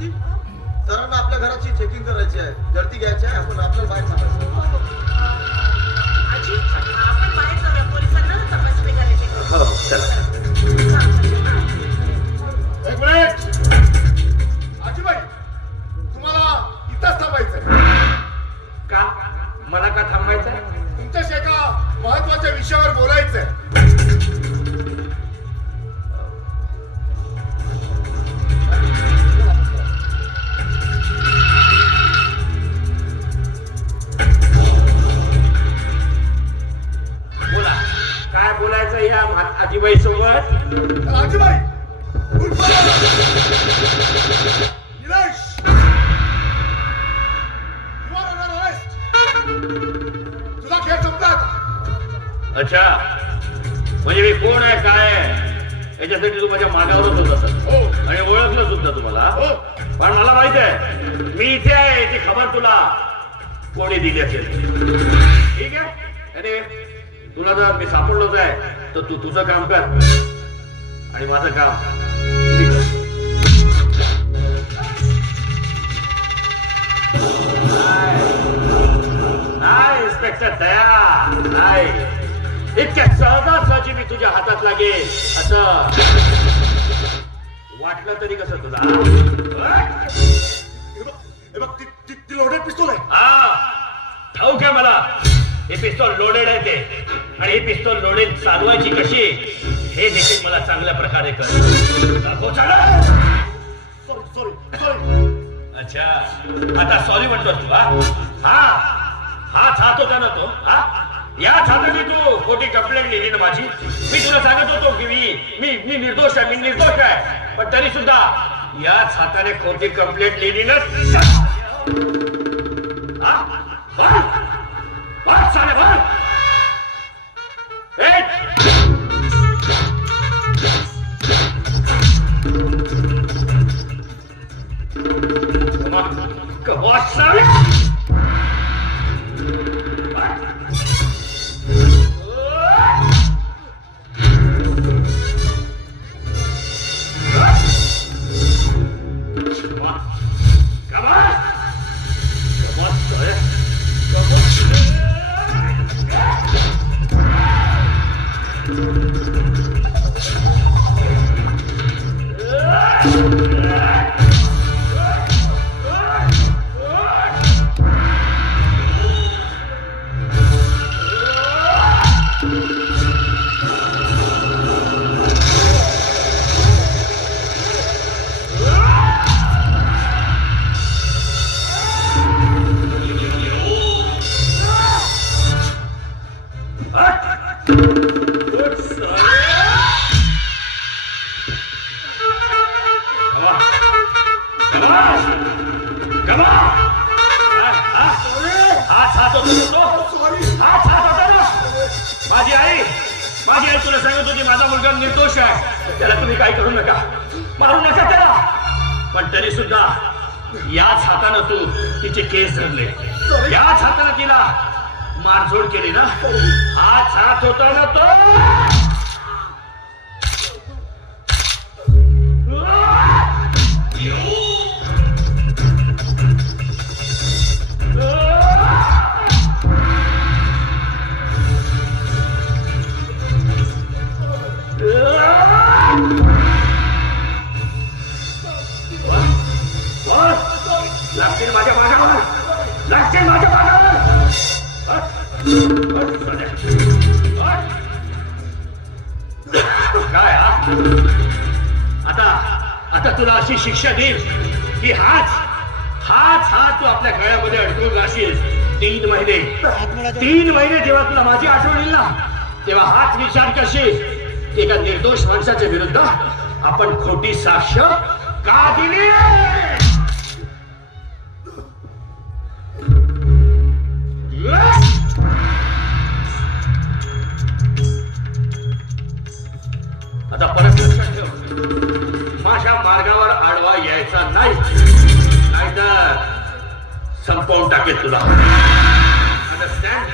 आरती सरांना आपल्या घराची चेकिंग करायची आहे, झडती घ्यायची आहे. आपण आपल्याला बाहेर सांगायचं. आजी आपण बाहेर जाऊया, पोलिसांना तपासणी करायची. हो चला. एक मिनिट आजीबाई, तुम्हाला इथंच थांबायचंय का? मला का थांबायचं? तुमच्याशी एका महत्वाच्या विषयावर बोलायचंय. बोला, काय बोलायचं या आजीबाई सोबत? आजीबाई Nilesh, you are under arrest. तुझा खेळ संपला आता. अच्छा, म्हणजे मी कोण आहे काय आहे याच्यासाठी तू माझ्या मागावरच होत असत. हो. आणि ओळखलं सुद्धा तुम्हाला. हो. पण मला माहित आहे मी इथे आहे ती खबर तुला कोणी दिली असेल. ठीक आहे, अरे तुला जर मी सापडलोच आहे तर तू तुझं काम कर आणि माझं काम मी करतो. नाही इन्स्पेक्टर दया, नाही इतक्या सहजासहजी मी तुझ्या हातात लागेल असं वाटलं तरी कसं तुला? हे बघ, ती लोडेड पिस्तूल आहे. हा, ठाऊक आहे मला. हे पिस्तॉल लोडेड आहे ते, आणि हे पिस्तॉल लोडेड चालवायची कशी हे देखील मला चांगल्या प्रकारे कर. अच्छा, आता सॉरी म्हणतो तू? हा, हाच हात होता ना तो? हा, याच हाताने तू खोटी कंप्लेंट लिहिली ना माझी. मी तुला सांगत होतो की मी निर्दोष आहे, मी निर्दोष आहे, पण तरी सुद्धा याच हाताने खोटी कंप्लेंट लिहिली ना. साले बोल. माझी आई तुला सांगत होती माझा मुलगा निर्दोष आहे, त्याला तुम्ही काही करू नका, मारू नका त्याला. पण तरी सुद्धा याच हातानं तू तिचे केस धरले, याच हातानं तिला मारझोड केली ना. हाच हात होता ना तो. लागतील माझ्या मागावर, लागतील माझ्या मागावर. काय आता तुला अशी शिक्षा देईल की हाच तू आपल्या गळ्यामध्ये अडकून राहशील 3 महिने जेव्हा तुला माझी आठवण येईल ना, तेव्हा हाच विचार करशील की एका निर्दोष माणसाच्या विरुद्ध आपण खोटी साक्ष का दिली. आता परत लक्षात ठेव, माझ्या मार्गावर आडवा यायचा नाही, नाहीतर संपवून टाकेल तुला. अंडरस्टँड?